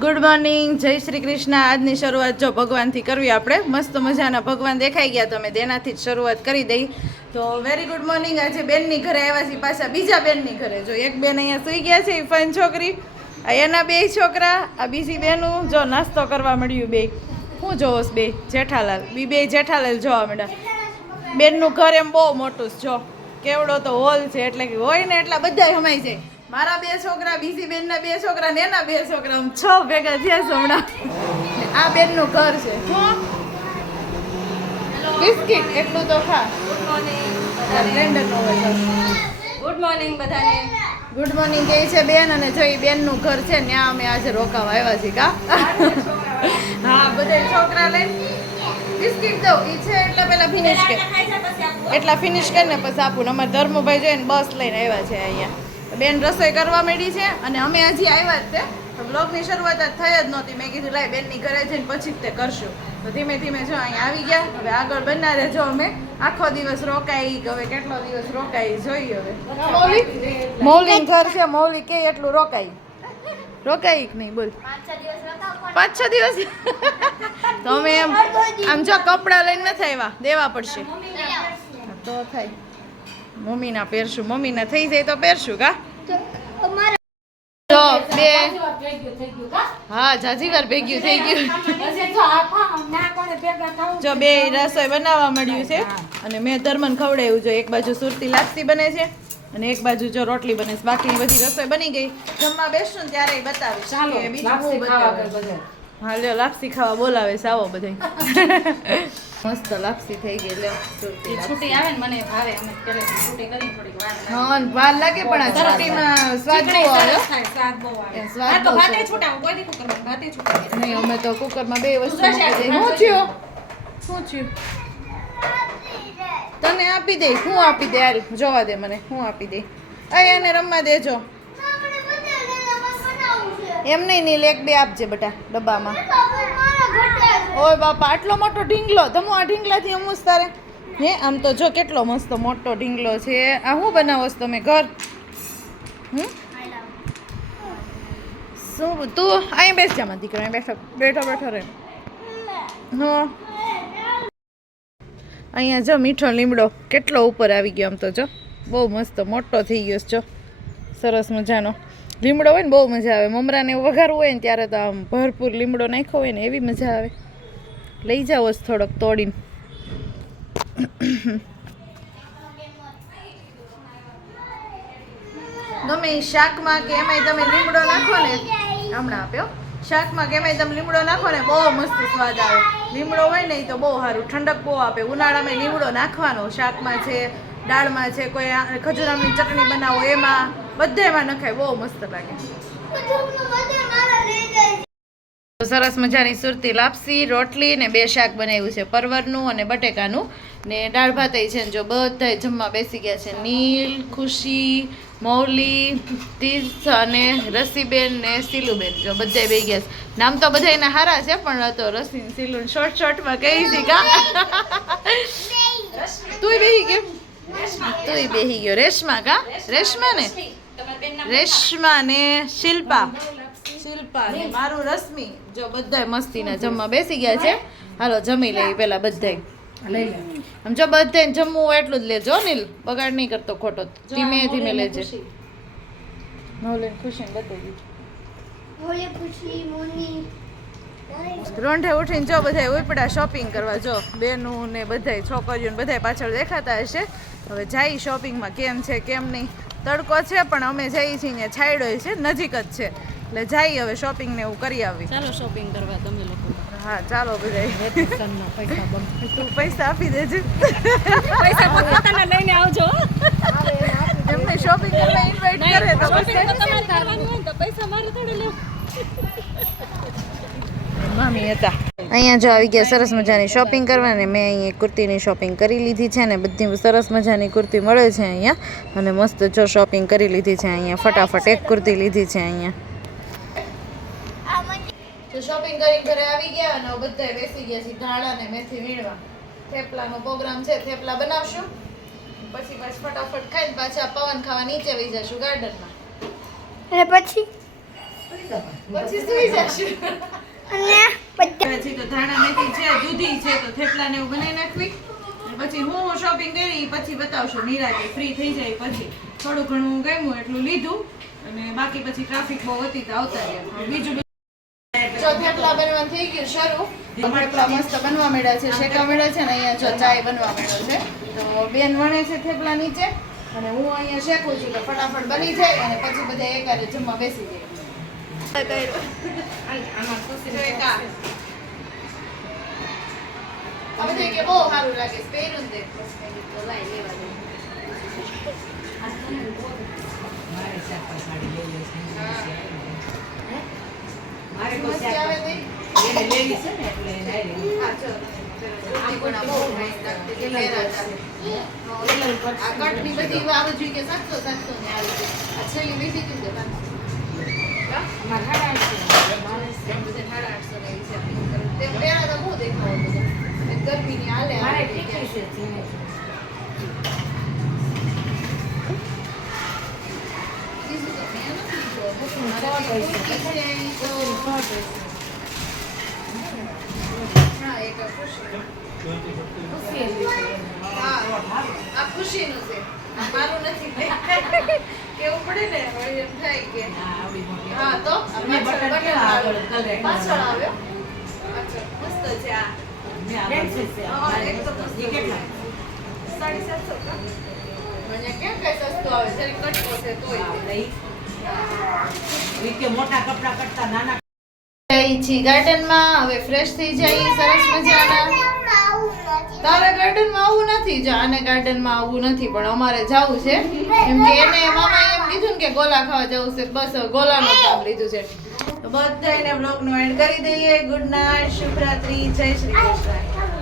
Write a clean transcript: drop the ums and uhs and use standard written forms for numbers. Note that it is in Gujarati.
ગુડ મોર્નિંગ, જય શ્રી કૃષ્ણ. આજની શરૂઆત જો ભગવાનથી કરવી આપણે. મસ્ત મજાના ભગવાન દેખાઈ ગયા તો અમે તેનાથી જ શરૂઆત કરી દઈ. તો વેરી ગુડ મોર્નિંગ. આજે બેનની ઘરે આવ્યા છીએ, પાછા બીજા બેનની ઘરે. જો એક બેન અહીંયા સુઈ ગયા છે, ફાઇન છોકરી. આ એના બે છોકરા, આ બીજી બેનું જો નાસ્તો કરવા મળ્યું. બે હું જોવસ, બે જેઠાલાલ, બે જેઠાલાલ જોવા મળ્યા. બેનનું ઘર એમ બહુ મોટું છે, જો કેવડો તો હોલ છે, એટલે કે હોય ને એટલા બધા હમાઈ જાય. મારા બે છોકરા, બીજી બેનના બે છોકરા ને એના બે છોકરા, 6 ભેગા થયા છે હમણાં. આ બેનનું ઘર છે. બિસ્કિટ એટલું તો ખા. ગુડ મોર્નિંગ બધાને. ગુડ મોર્નિંગ કહે છે બેન. અને જો એ બેનનું ઘર છે, ત્યાં અમે આજે રોકાવા આવ્યા છીએ. કા હા, બધા છોકરા લઈને બિસ્કિટ દો. એ છે એટલા પેલા ફિનિશ કર, એટલા ફિનિશ કરીને પછી આપું. અમારે ધર્મભાઈ જોઈને બસ લઈને આવ્યા છે અહીંયા. બેન રસોઈ કરવા માંડી છે અને અમે હજી આવ્યા જ છે. તો બ્લોગની શરૂઆત જ થઈ જ નહોતી. મેં કીધું લાય બેનની ઘરે જઈને પછી જ તે કરશું. તો ધીમે ધીમે જો અહીંયા આવી ગયા. હવે આગળ બનારે જો અમે આખો દિવસ રોકાઈ. હવે કેટલો દિવસ રોકાઈ જોઈએ. હવે મૌલી ઘર છે, મૌલી કે એટલું રોકાઈ કે નહીં બોલ. 5-6 દિવસ તો અમે એમ આમ જો કપડાં લઈને નથી આવ્યા, દેવા પડશે તો થાય. મમ્મીના પહેરશું, મમ્મીના થઈ જાય તો પહેરશું. કા જો બે હા જાજી વાર ભેગ્યું થઈ ગયું. જો બે રસોઈ બનાવવા મળ્યું છે અને મેં ધર્મન ખવડાવ્યું. જો એક બાજુ સુરતી લાપસી બને છે અને એક બાજુ જો રોટલી બને છે. બાકીની બધી રસોઈ બની ગઈ. જમવા બેસશું ને ત્યારે બતાવીશ કે બીજું શું બતાવે. હા લ્યો, લાપસી ખાવા બોલાવે છે, આવો બધા. મસ્ત લાપસી થઈ ગઈ. લ્યો સુરતી છૂટી આવે ને મને ભાવે. અમે પેલે છૂટી કરી થોડીક વાર લાગે. હા વાર લાગે પણ આ છૂટીમાં સ્વાદ બહુ આવે. સ્વાદ બહુ આવે. સ્વાદ તો ભાતે છૂટા, કોઈ દી કુકરમાં ભાતે છૂટા. નહીં, અમે તો કુકરમાં બે વસ્તુ મૂકી દઈએ. શું થયું? તને આપી દે. હું આપી દે? યાર જોવા દે મને. હું આપી દે? અહીં એને રમવા દેજો. એમ નહીં નીલ, એક બે આપજે બેટા ડબ્બામાં. ઓય બાપા, આટલો મોટો ઢીંગલો. તમે આ ઢીંગલાથી અમુસ તારે હે? આમ તો જો કેટલો મસ્ત મોટો ઢીંગલો છે. આ શું બનાવો છો તમે ઘર? શું તું અહીં બેસ જા, દીકરો અહીં બેઠો રહે. હા, અહીંયા જો મીઠો લીમડો કેટલો ઉપર આવી ગયો. આમ તો જો બહુ મસ્ત મોટો થઈ ગયો છે. જો સરસ મજાનો લીમડો હોય ને બહુ મજા આવે. મમરાને વઘારવું હોય ને ત્યારે તો આમ ભરપૂર લીમડો નાખ્યો હોય ને એવી મજા આવે. લઈ જાઓ થોડોક તોડીને. ગમે શાકમાં કે એમાંય તમે લીમડો નાખો ને, હમણાં આપ્યો, શાકમાં કે એમાંય તમે લીમડો નાખો ને બહુ મસ્ત સ્વાદ આવે. લીમડો હોય ને એ તો બહુ સારું, ઠંડક બહુ આપે. ઉનાળામાં લીમડો નાખવાનો. શાકમાં છે, દાળમાં છે, કોઈ ખજૂરાની ચટણી બનાવો એમાં બધામાં નખાય, બહુ મસ્ત લાગે. સરસ મજાની સુરતી લાપસી, રોટલી ને બે શાક બનાવ્યું છે, પરવરનું અને બટેકાનું ને દાળ ભાત છે. જો બધા જમવા બેસી ગયા છે. નીલ, ખુશી, મૌલી, તીર્થ અને રસીબેન ને સિલુબેન. જો બધા બેસી ગયા છે. નામ તો બધા એના હારા છે પણ તો રસી સિલુ શોર્ટમાં કહી છે. કા તુંય બેસી ગયો? તુંય બેસી ગયો. રેશમા, કા રેશમા ને રેશમા ને શિલ્પા ને મારું રશ્મિ. જો બધાય મસ્તીના જમવા બેસી ગયા છે. હાલો જમી લઈ પેલા બધાય. આમ જો બધાને જમવું હોય એટલું જ લેજો નીલ, બગાડ નહીં કરતો ખોટો. ધીમે ધીમે લેજે. રોંઢે ઉઠીને જો બધા ઉપડા શોપિંગ કરવા. જો બેનું ને બધાય છોકરીઓ ને બધાય પાછળ દેખાતા હશે. હવે જાય શોપિંગમાં. કેમ છે કેમ નહીં, તડકો છે પણ અમે જઈએ છીએ ને છાયડો છે, નજીક જ છે એટલે જઈ હવે શોપિંગ ને એવું કરી આવી. ચાલો શોપિંગ કરવા તમે લોકો. હા ચાલો બધા. તું પૈસા આપી દેજે. પૈસા પોતાના લઈને આવજો. એમને શોપિંગ કરવા ઇન્વાઇટ કરે તો તમારે કરવાનું હોય તો પૈસા મારે થોડે લેવું. મામી હતા અહીંયા જો આવી ગયા સરસ મજાની શોપિંગ કરવા. ને મેં અહીંયા કુર્તીની શોપિંગ કરી લીધી છે ને બધી સરસ મજાની કુર્તી મળે છે અહીંયા. અને મસ્ત જો શોપિંગ કરી લીધી છે અહીંયા. ફટાફટ એક કુર્તી લીધી છે અહીંયા. તો શોપિંગ કરીને ઘરે આવી ગયા અને બધા બેસી ગયા છે ધાણા ને મેથી વીણવા. થેપલાનો પ્રોગ્રામ છે, થેપલા બનાવશું. પછી ફટાફટ ખાઈને પાછા પવન ખાવા નીચે વહી જશું ગાર્ડનમાં. અને પછી પછી સુઈ જશું. પછી તો ધાણા મેથી છે, દૂધી છે, તો થેપલા ને એવું બનાવી નાખવી. અને પછી હું શોપિંગ કરી પછી બતાવશું નિરાતે ફ્રી થઈ જાય પછી. થોડું ઘણું ગમ્યું એટલું લીધું અને બાકી પછી ટ્રાફિક બહુ હતી તો આવતા રહ્યા. બીજું જો થેપલા બનવા થઈ ગયું શરૂ. થેપલા મસ્ત બનવા મળ્યા છે, શેકા મળ્યા છે ને અહીંયા જો ચાય બનવા મળ્યો છે. તો બેન વણે છે થેપલા નીચે અને હું અહીંયા શેકું છું તો ફટાફટ બની જાય અને પછી બધા એકારે જમવા બેસી જાય. અમે તો કે બહુ સારું લાગે છે પહેર્યું ને તો લાઈ લેવા દે. મસ્ત આવે તે. હા, ચલો. આ પણ બહુ nice લાગતી છે. પહેરા હતા. આ કટની બધી આવી જોઈએ કે 700 ને આવી છે. આ છેલ્લી બીજી હતી ને 500. બધે 850 ની છે. તે પહેરા તો બહુ દેખાવ હતો. ગરમીની હાલે આવે છે. બીજું તો મેં નથી જોયું. હા, એક ખુશી. હા, આ ખુશીનું છે. આ મારું નથી. કેવું પડે ને વળી એમ થાય કે હા તો પાછળ આવ્યો. અચ્છા, મસ્ત છે આ. હા, એક તો મસ્ત છે. 750 કા? મને કેમ કઈ સસ્તું આવે જરી કટકો છે તોય મોટા કપડા કરતા નાના જઈ છી ગાર્ડનમાં. હવે ફ્રેશ થઈ જાય સરસ મજાના. તારા ગાર્ડનમાં આવું નથી, જો આને ગાર્ડનમાં આવું નથી પણ અમારે જવું છે એમ કે એને મામા એમ કીધું ને કે ગોલા ખાવા જવું છે. બસ હવે ગોલાનું કામ લીધું છે. તો બધાને બ્લોગનો એન્ડ કરી દઈએ. ગુડ નાઇટ, શુભરાત્રી, જય શ્રી કૃષ્ણ.